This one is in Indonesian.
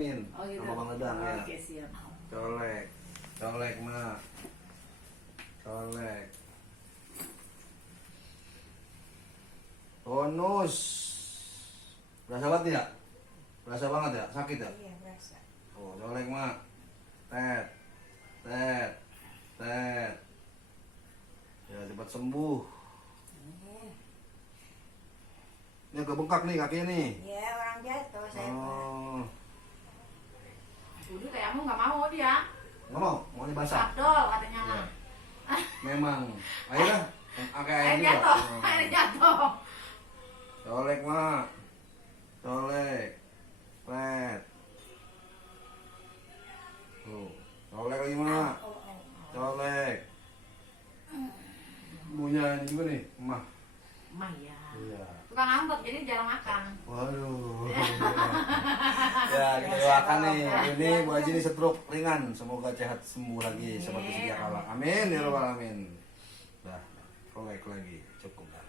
Oh, gitu. Sama Bang Ledang ya. Oke, siap. Colek mak, colek. Bonus. Berasa banget ya? Berasa banget ya? Sakit ya? Iya, berasa. Oh, colek mak. Tet, tet, tet. Ya cepat sembuh. Ini agak bengkak nih kakinya nih. Iya, orang jatuh saya. Oh, Udah kayak kamu nggak mau dia. nggak mau ini basah. Sadol katanya Iya. mah. Memang. Ayo dah, pakai air Air juga. jatuh, Oh. air jatuh. Colek mak, colek, pet. Tuh, colek lagi mak, colek. Punya ini juga nih, emak. Mah ya. Iya. Tukang angkot jadi jarang makan. Waduh. Ya, kita doakan nih. Ini Bu Haji ini stroke ringan. Semoga sehat sembuh lagi seperti sedia kala. Amin ya rabbal alamin. Dah, colek lagi. Cukup dah.